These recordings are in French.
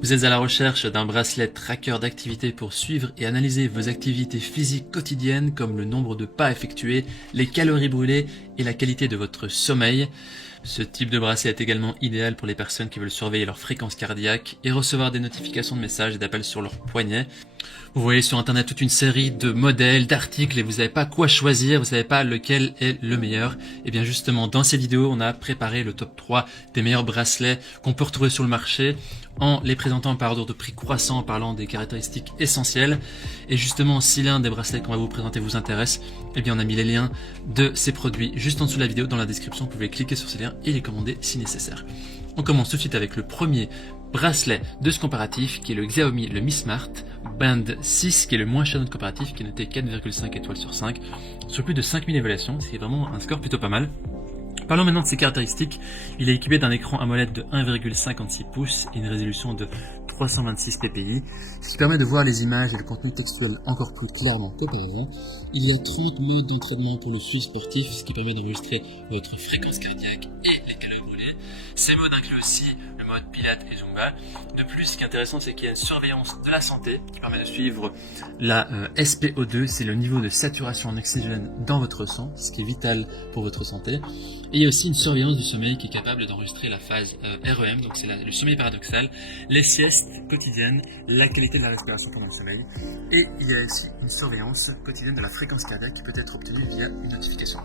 Vous êtes à la recherche d'un bracelet tracker d'activité pour suivre et analyser vos activités physiques quotidiennes comme le nombre de pas effectués, les calories brûlées et la qualité de votre sommeil. Ce type de bracelet est également idéal pour les personnes qui veulent surveiller leur fréquence cardiaque et recevoir des notifications de messages et d'appels sur leur poignet. Vous voyez sur internet toute une série de modèles, d'articles et vous savez pas quoi choisir, vous savez pas lequel est le meilleur. Et bien justement dans ces vidéos on a préparé le top 3 des meilleurs bracelets qu'on peut retrouver sur le marché en les présentant par ordre de prix croissant, en parlant des caractéristiques essentielles. Et justement si l'un des bracelets qu'on va vous présenter vous intéresse, eh bien on a mis les liens de ces produits juste en dessous de la vidéo dans la description, vous pouvez cliquer sur ces liens et les commander si nécessaire. On commence tout de suite avec le premier bracelet de ce comparatif qui est le Xiaomi Le Mi Smart Band 6 qui est le moins cher de notre comparatif, qui est noté 4,5 étoiles sur 5 sur plus de 5000 évaluations, c'est vraiment un score plutôt pas mal. Parlons maintenant de ses caractéristiques. Il est équipé d'un écran AMOLED de 1,56 pouces et une résolution de 326 ppi, ce qui permet de voir les images et le contenu textuel encore plus clairement qu'auparavant. Il y a 30 modes d'entraînement pour le suivi sportif, ce qui permet d'enregistrer votre fréquence cardiaque et les calories brûlées. Ces modes incluent aussi le mode Pilates et Zumba. De plus, ce qui est intéressant, c'est qu'il y a une surveillance de la santé qui permet de suivre la SpO2, c'est le niveau de saturation en oxygène dans votre sang, ce qui est vital pour votre santé. Et il y a aussi une surveillance du sommeil qui est capable d'enregistrer la phase REM, donc c'est le sommeil paradoxal, les siestes quotidiennes, la qualité de la respiration pendant le sommeil. Et il y a aussi une surveillance quotidienne de la fréquence cardiaque qui peut être obtenue via une notification.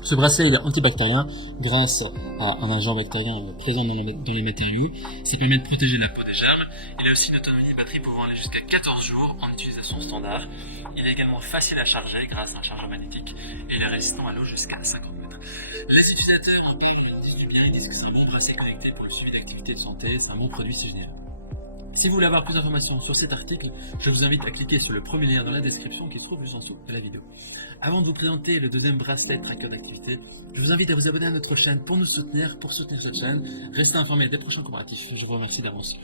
Ce bracelet est antibactérien grâce à un agent bactérien présent dans les métaux, ce qui permet de protéger la peau des germes. Il a aussi une autonomie de batterie pouvant aller jusqu'à 14 jours en utilisation standard. Il est également facile à charger grâce à un chargeur magnétique et il est résistant à l'eau jusqu'à 50 mètres. Les utilisateurs en parlent, disent du bien, ils disent que c'est un bon bracelet connecté pour le suivi d'activités de santé, c'est un bon produit, c'est génial. Si vous voulez avoir plus d'informations sur cet article, je vous invite à cliquer sur le premier lien dans la description qui se trouve juste en dessous de la vidéo. Avant de vous présenter le deuxième bracelet tracker d'activité, je vous invite à vous abonner à notre chaîne pour nous soutenir, pour soutenir cette chaîne. Restez informés des prochains comparatifs, je vous remercie d'avance.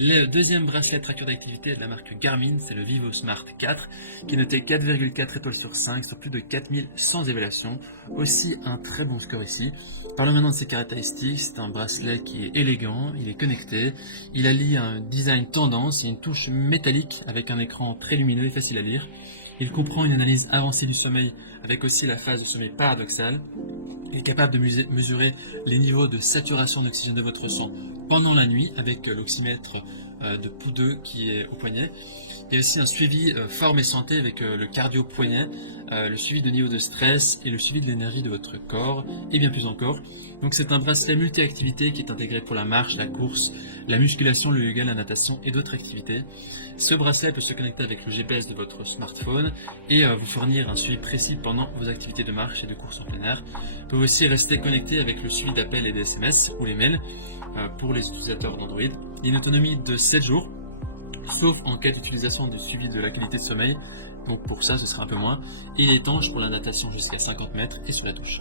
Le deuxième bracelet tracker d'activité est de la marque Garmin, c'est le Vivo Smart 4, qui est noté 4,4 étoiles sur 5 sur plus de 4100 évaluations. Aussi un très bon score ici. Parlons maintenant de ses caractéristiques. C'est un bracelet qui est élégant, il est connecté, il allie un design tendance et une touche métallique avec un écran très lumineux et facile à lire. Il comprend une analyse avancée du sommeil avec aussi la phase de sommeil paradoxal. Il est capable de mesurer les niveaux de saturation d'oxygène de votre sang pendant la nuit avec l'oxymètre de Pou2 qui est au poignet. Il y a aussi un suivi forme et santé avec le cardio poignet, le suivi de niveau de stress et le suivi de l'énergie de votre corps et bien plus encore. Donc c'est un bracelet multi-activité qui est intégré pour la marche, la course, la musculation, le yoga, la natation et d'autres activités. Ce bracelet peut se connecter avec le GPS de votre smartphone et vous fournir un suivi précis pendant vos activités de marche et de course en plein air. Vous pouvez aussi rester connecté avec le suivi d'appels et des SMS ou les mails pour les utilisateurs d'Android. Il y a une autonomie de 7 jours, sauf en cas d'utilisation du suivi de la qualité de sommeil, donc pour ça ce sera un peu moins. Et il est étanche pour la natation jusqu'à 50 mètres et sous la douche.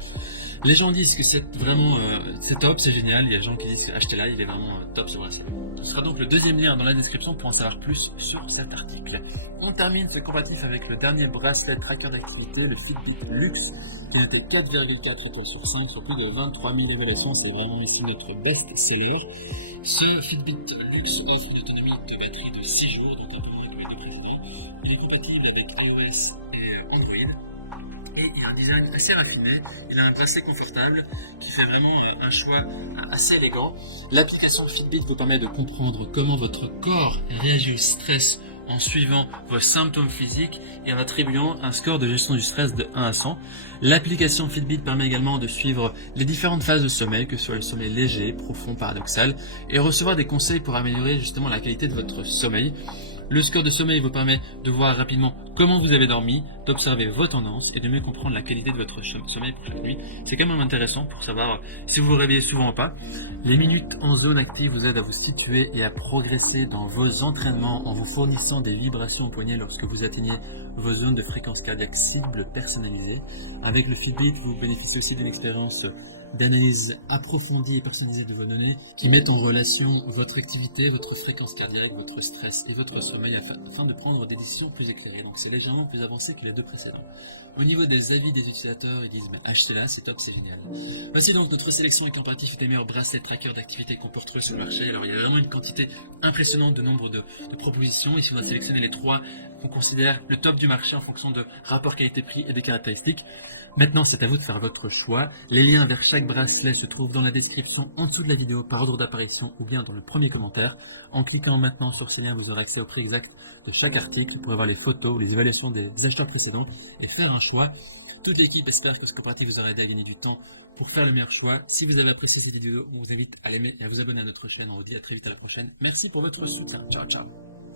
Les gens disent que c'est vraiment c'est top, c'est génial, il y a des gens qui disent que achetez-la, il est vraiment top ce bracelet. Ce sera donc le deuxième lien dans la description pour en savoir plus sur cet article. On termine ce comparatif avec le dernier bracelet tracker d'activité, le Fitbit Luxe, qui était 4,4 étoiles sur 5 sur plus de 23 000 évaluations, c'est vraiment ici notre best-seller. Ce Fitbit Luxe offre une autonomie de batterie de 6 jours, donc un peu moins que les précédents. Il est compatible avec iOS et Android. Et il a un design assez raffiné, il a un bracelet confortable qui fait vraiment un choix assez élégant. L'application Fitbit vous permet de comprendre comment votre corps réagit au stress en suivant vos symptômes physiques et en attribuant un score de gestion du stress de 1 à 100. L'application Fitbit permet également de suivre les différentes phases de sommeil, que ce soit le sommeil léger, profond, paradoxal, et recevoir des conseils pour améliorer justement la qualité de votre sommeil. Le score de sommeil vous permet de voir rapidement comment vous avez dormi, d'observer vos tendances et de mieux comprendre la qualité de votre sommeil pour chaque nuit. C'est quand même intéressant pour savoir si vous vous réveillez souvent ou pas. Les minutes en zone active vous aident à vous situer et à progresser dans vos entraînements en vous fournissant des vibrations au poignet lorsque vous atteignez vos zones de fréquence cardiaque cible personnalisées. Avec le Fitbit, vous bénéficiez aussi d'une expérience d'analyse approfondie et personnalisée de vos données qui mettent en relation votre activité, votre fréquence cardiaque, votre stress et votre sommeil afin de prendre des décisions plus éclairées. Donc c'est légèrement plus avancé que les deux précédents. Au niveau des avis des utilisateurs, ils disent mais achetez-la, c'est top, c'est génial. Voici donc notre sélection et comparatif des meilleurs bracelets trackers d'activité qu'on peut retrouver sur le marché. Alors il y a vraiment une quantité impressionnante de nombre de propositions. Ici on a sélectionné les 3 qu'on considère le top du marché en fonction de rapport qualité-prix et des caractéristiques. Maintenant, c'est à vous de faire votre choix. Les liens vers chaque bracelet se trouvent dans la description en dessous de la vidéo par ordre d'apparition ou bien dans le premier commentaire. En cliquant maintenant sur ce lien, vous aurez accès au prix exact de chaque article. Vous pourrez voir les photos ou les évaluations des acheteurs précédents et faire un choix. Toute l'équipe espère que ce coopératif vous aura aidé à gagner du temps pour faire le meilleur choix. Si vous avez apprécié cette vidéo, on vous invite à l'aimer et à vous abonner à notre chaîne. On vous dit à très vite à la prochaine. Merci pour votre soutien. Ciao, ciao.